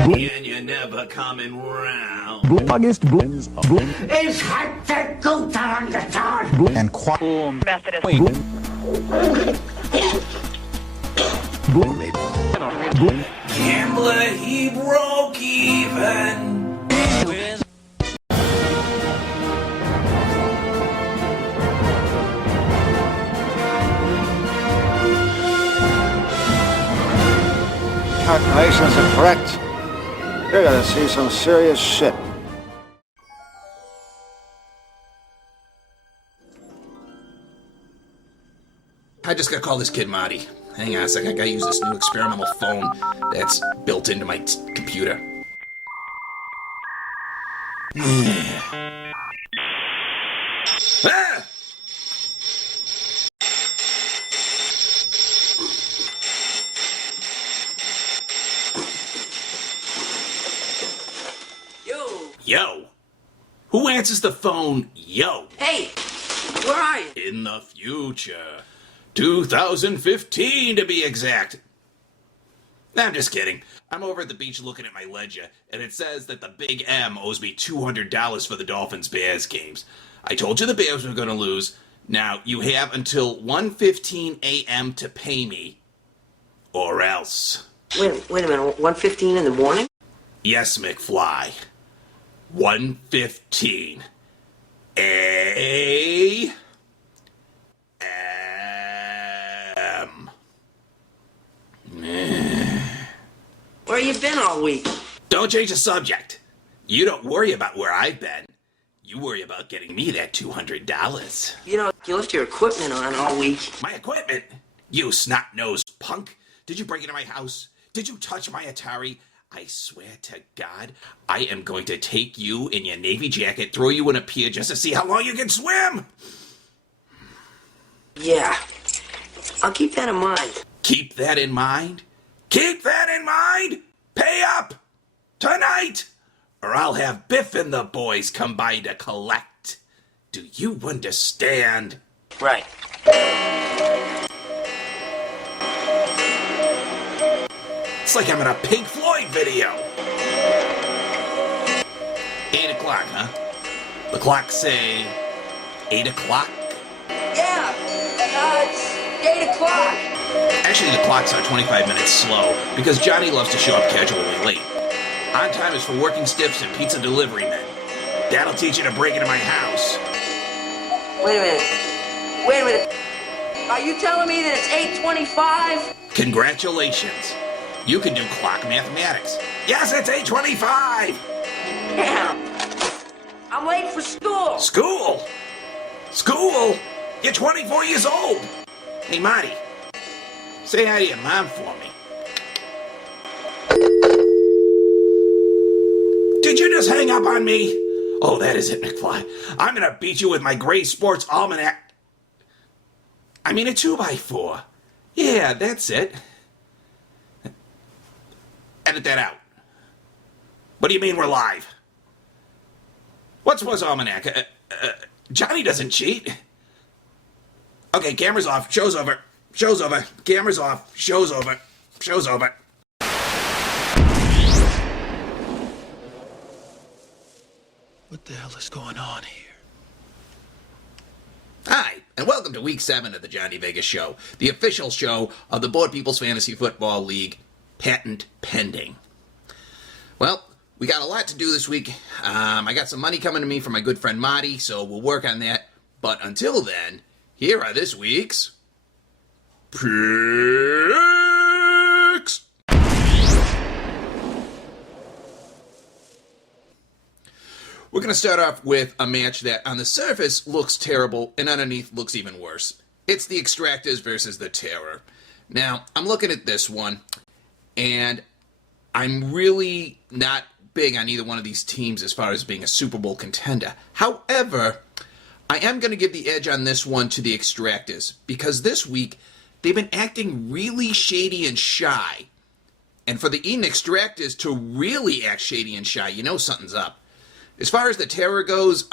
and you're never coming round. August It's hard to go down the town. and quiet. Methodist. Gambler, he broke even. Calculations are correct. You're gonna see some serious shit. I just gotta call this kid Marty. Hang on a second, I gotta use this new experimental phone that's built into my computer. Ah! Yo. Who answers the phone? Yo. Hey, where are you? In the future. 2015 to be exact. I'm just kidding. I'm over at the beach looking at my ledger, and it says that the Big M owes me $200 for the Dolphins-Bears games. I told you the Bears were going to lose. Now, you have until 1:15 a.m. to pay me, or else. Wait a minute, 1:15 in the morning? Yes, McFly. 1:15 A.M. Where you been all week? Don't change the subject. You don't worry about where I've been. You worry about getting me that $200. You know, you left your equipment on all week. My equipment? You snot-nosed punk. Did you break into my house? Did you touch my Atari? I swear to God, I am going to take you in your Navy jacket, throw you in a pier just to see how long you can swim. Yeah, I'll keep that in mind. Keep that in mind? Keep that in mind? Pay up! Tonight! Or I'll have Biff and the boys come by to collect. Do you understand? Right. It's like I'm in a Pink Floyd video. 8 o'clock, huh? The clocks say 8 o'clock? Yeah, it's 8 o'clock. Actually, the clocks are 25 minutes slow because Johnny loves to show up casually late. On time is for working stiffs and pizza delivery men. That'll teach you to break into my house. Wait a minute. Are you telling me that it's 8:25? Congratulations. You can do clock mathematics. Yes, it's 8:25. Damn. I'm late for school. School? School? You're 24 years old. Hey, Marty. Say hi to your mom for me. Did you just hang up on me? Oh, that is it, McFly. I'm gonna beat you with my gray sports almanac. I mean a 2x4. Yeah, that's it. Edit that out. What do you mean we're live? What's sports almanac? Johnny doesn't cheat. Okay, camera's off. Show's over. Show's over. Camera's off. Show's over. Show's over. What the hell is going on here? Hi, and welcome to Week 7 of the Jonny Vegas Show, the official show of the Board People's Fantasy Football League, patent pending. Well, we got a lot to do this week. I got some money coming to me from my good friend Marty, so we'll work on that. But until then, here are this week's picks. We're going to start off with a match that on the surface looks terrible and underneath looks even worse. It's the Extractors versus the Terror. Now, I'm looking at this one, and I'm really not big on either one of these teams as far as being a Super Bowl contender. However, I am going to give the edge on this one to the Extractors because this week they've been acting really shady and shy. And for the Eden Extractors to really act shady and shy, you know something's up. As far as the Terror goes,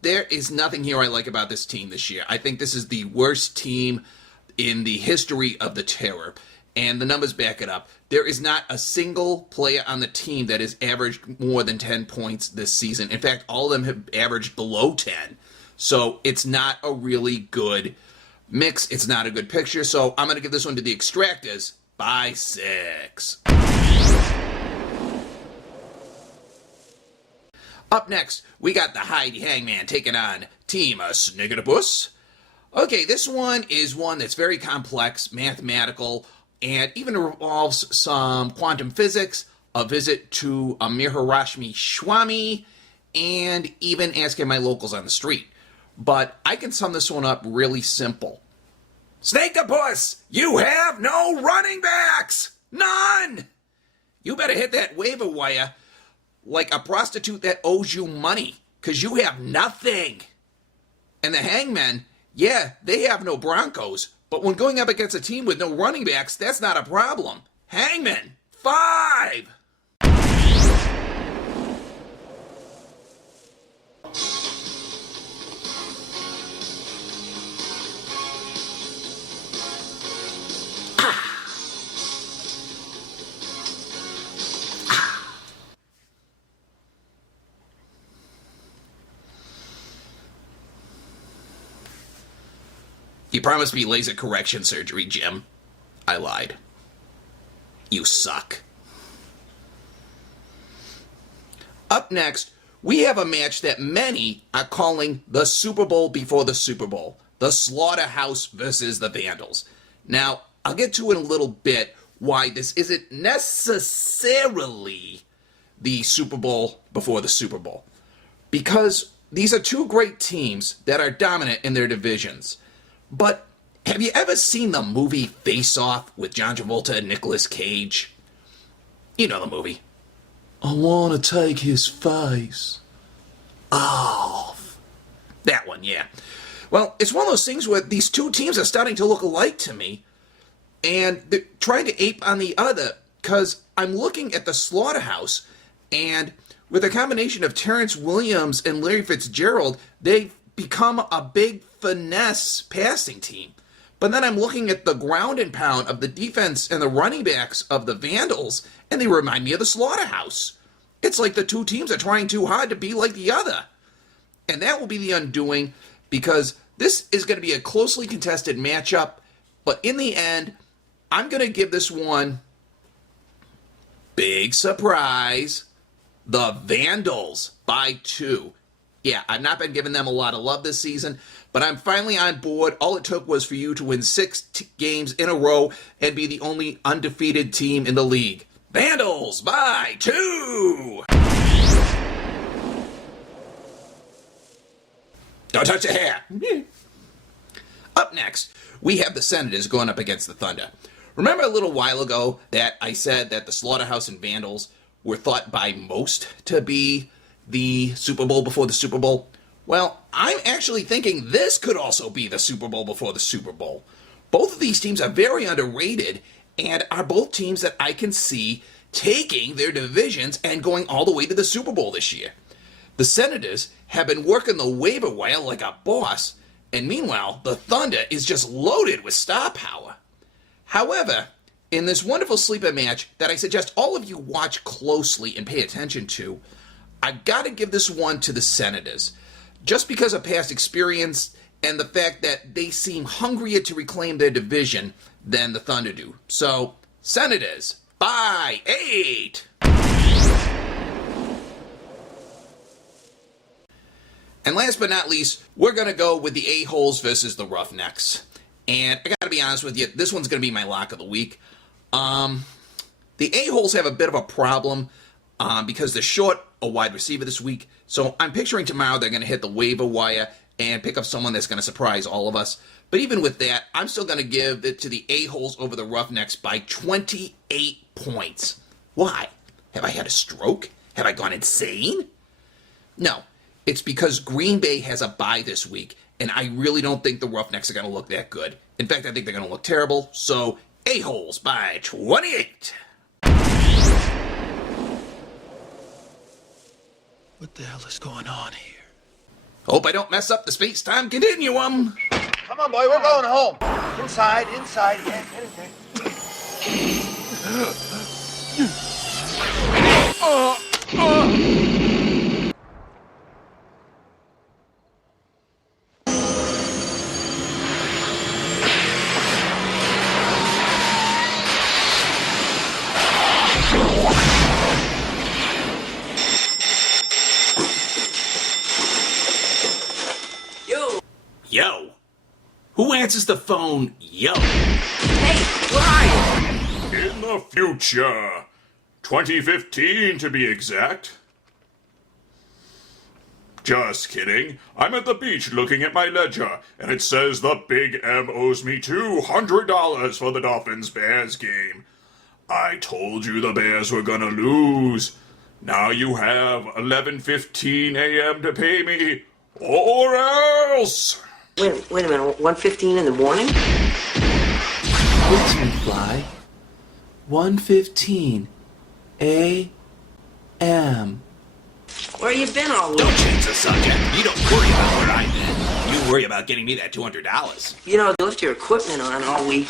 there is nothing here I like about this team this year. I think this is the worst team in the history of the Terror. and the numbers back it up. There is not a single player on the team that has averaged more than 10 points this season. In fact, all of them have averaged below 10. So it's not a really good mix. It's not a good picture. So I'm going to give this one to the Extractors by 6. Up next, we got the Heidi Hangman taking on Team Sniggity-Puss. Okay, this one is one that's very complex, mathematical, and even involves some quantum physics, a visit to a Miharashmi Swami, and even asking my locals on the street. But I can sum this one up really simple. Sniggity-Puss, you have no running backs! None! You better hit that waiver wire like a prostitute that owes you money, because you have nothing. And the Hangmen, yeah, they have no Broncos, but when going up against a team with no running backs, that's not a problem. Hangman, 5! You promised me laser correction surgery, Jim. I lied. You suck. Up next, we have a match that many are calling the Super Bowl before the Super Bowl. The Slaughterhouse versus the Vandals. Now, I'll get to in a little bit why this isn't necessarily the Super Bowl before the Super Bowl. Because these are two great teams that are dominant in their divisions. But have you ever seen the movie Face Off with John Travolta and Nicolas Cage? You know the movie. I want to take his face off. That one, yeah. Well, it's one of those things where these two teams are starting to look alike to me, and they're trying to ape on the other, because I'm looking at the Slaughterhouse, and with a combination of Terrence Williams and Larry Fitzgerald, they've become a big finesse passing team. But then I'm looking at the ground and pound of the defense and the running backs of the Vandals, and they remind me of the Slaughterhouse. It's like the two teams are trying too hard to be like the other. And that will be the undoing, because this is going to be a closely contested matchup. But in the end, I'm going to give this one, big surprise, the Vandals by 2. Yeah, I've not been giving them a lot of love this season, but I'm finally on board. All it took was for you to win 6 games in a row and be the only undefeated team in the league. Vandals by 2! Don't touch the hair! Up next, we have the Senators going up against the Thunder. Remember a little while ago that I said that the Slaughterhouse and Vandals were thought by most to be the Super Bowl before the Super Bowl? Well, I'm actually thinking this could also be the Super Bowl before the Super Bowl. Both of these teams are very underrated and are both teams that I can see taking their divisions and going all the way to the Super Bowl this year. The Senators have been working the waiver wire like a boss, and meanwhile, the Thunder is just loaded with star power. However, in this wonderful sleeper match that I suggest all of you watch closely and pay attention to, I've got to give this one to the Senators, just because of past experience and the fact that they seem hungrier to reclaim their division than the Thunder do. So, Senators, by 8! And last but not least, we're going to go with the A-Holes versus the Roughnecks. And I got to be honest with you, this one's going to be my lock of the week. The A-Holes have a bit of a problem because they're short a wide receiver this week. So I'm picturing tomorrow they're going to hit the waiver wire and pick up someone that's going to surprise all of us. But even with that, I'm still going to give it to the A-Holes over the Roughnecks by 28 points. Why? Have I had a stroke? Have I gone insane? No. It's because Green Bay has a bye this week, and I really don't think the Roughnecks are going to look that good. In fact, I think they're going to look terrible. So, A-Holes by 28. What the hell is going on here? Hope I don't mess up the space-time continuum. Come on, boy, we're going home. Inside, yeah, get in there. Yo. Yo. Who answers the phone? Yo. Hey, where are you? In the future. 2015 to be exact. Just kidding. I'm at the beach looking at my ledger, and it says the Big M owes me $200 for the Dolphins-Bears game. I told you the Bears were gonna lose. Now you have 11:15 a.m. to pay me, or else! Wait a minute. 1:15 in the morning? Yes, McFly. 1:15 a.m. Where you been all week? Don't change the subject. You don't worry about where I've been. You worry about getting me that $200. You know, they left your equipment on all week.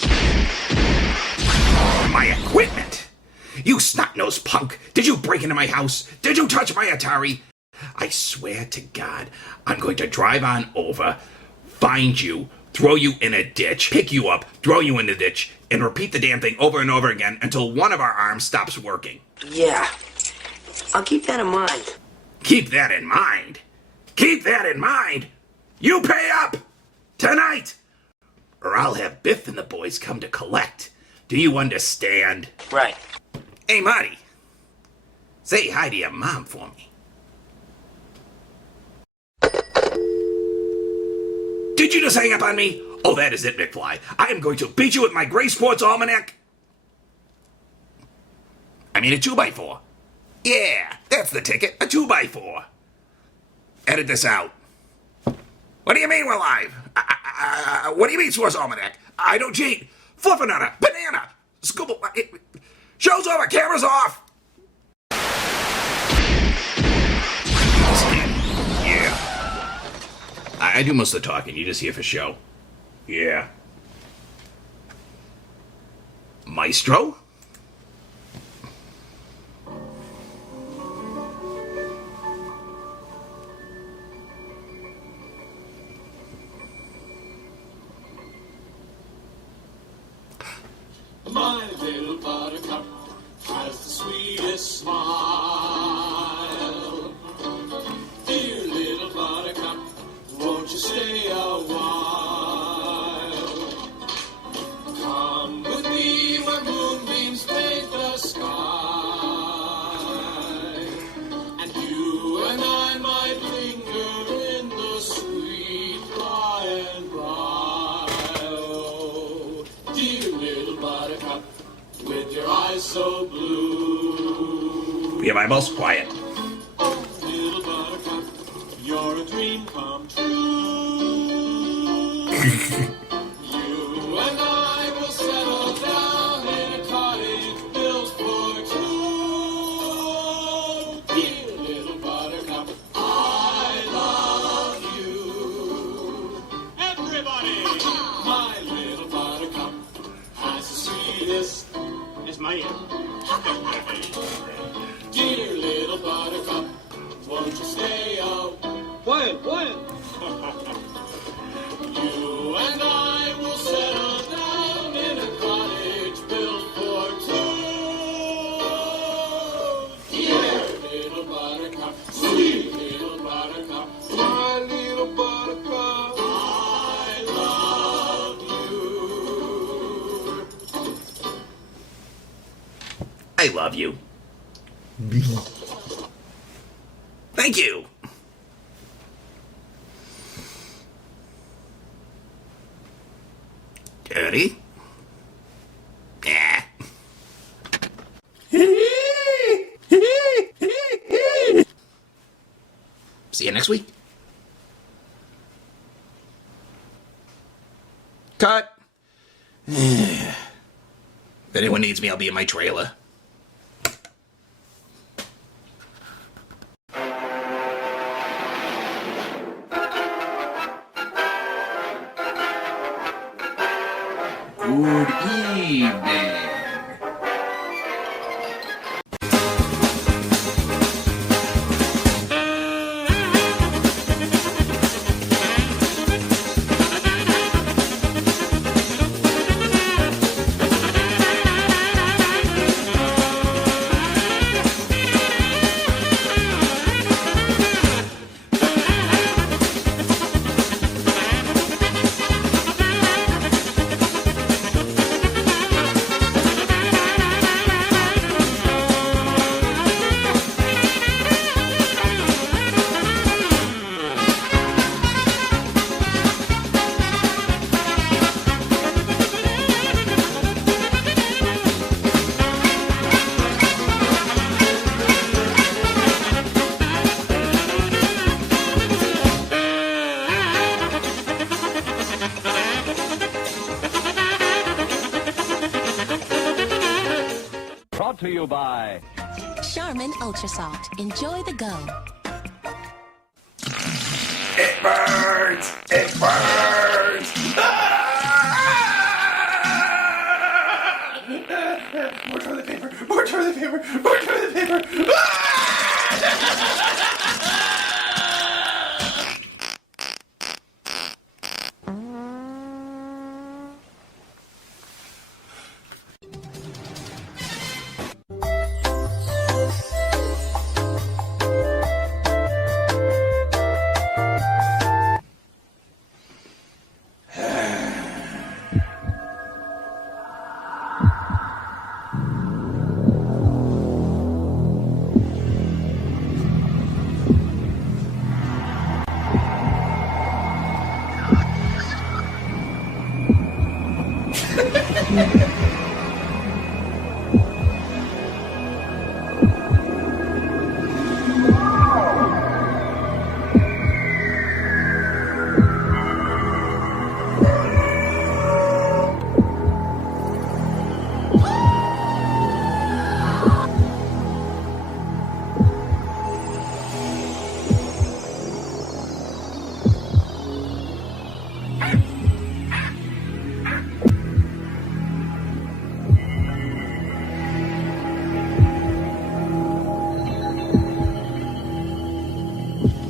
My equipment? You snot-nosed punk! Did you break into my house? Did you touch my Atari? I swear to God, I'm going to drive on over, find you, throw you in a ditch, pick you up, throw you in the ditch, and repeat the damn thing over and over again until one of our arms stops working. Yeah. I'll keep that in mind. Keep that in mind. Keep that in mind. You pay up! Tonight! Or I'll have Biff and the boys come to collect. Do you understand? Right. Hey, Marty. Say hi to your mom for me. Did you just hang up on me? Oh, that is it, McFly. I am going to beat you with my Gray Sports Almanac. I mean a 2x4. Yeah, that's the ticket, a 2x4. Edit this out. What do you mean we're live? What do you mean Sports Almanac? I don't cheat. Fluffernutter, banana, scoop. Show's over, camera's off. Yeah. I do most of the talking, you just hear for show. Yeah. Maestro? My little buttercup has the sweetest smile. Dear little buttercup, won't you stay a while? Come with me where moonbeams paint the sky, and you and I might linger in the sweet by and by. Oh, dear little buttercup, with your eyes so blue. We have eyeballs quiet. Oh, little buttercup, you're a dream come true. You and I will settle down in a cottage built for two. Dear little buttercup, I love you. Everybody! My little buttercup has the sweetest. It's my Dear little buttercup, won't you stay out? When? You and I will settle down in a cottage built for two. Dear little buttercup, sweet little buttercup, my little buttercup, I love you. I love you. Thank you. Dirty? Yeah. See you next week. Cut. If anyone needs me, I'll be in my trailer. Good evening. you by Charmin Ultra Soft. Enjoy the go. It burns! It burns! More toilet paper! More toilet paper! More toilet paper!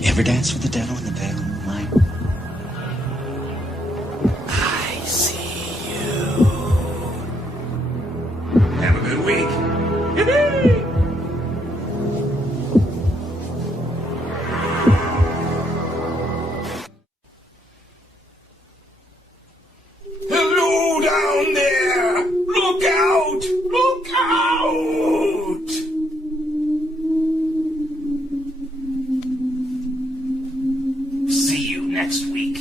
Ever dance with the devil in the pale moonlight? I see you. Have a good week. Hello down there! Look out! Look out! See you next week.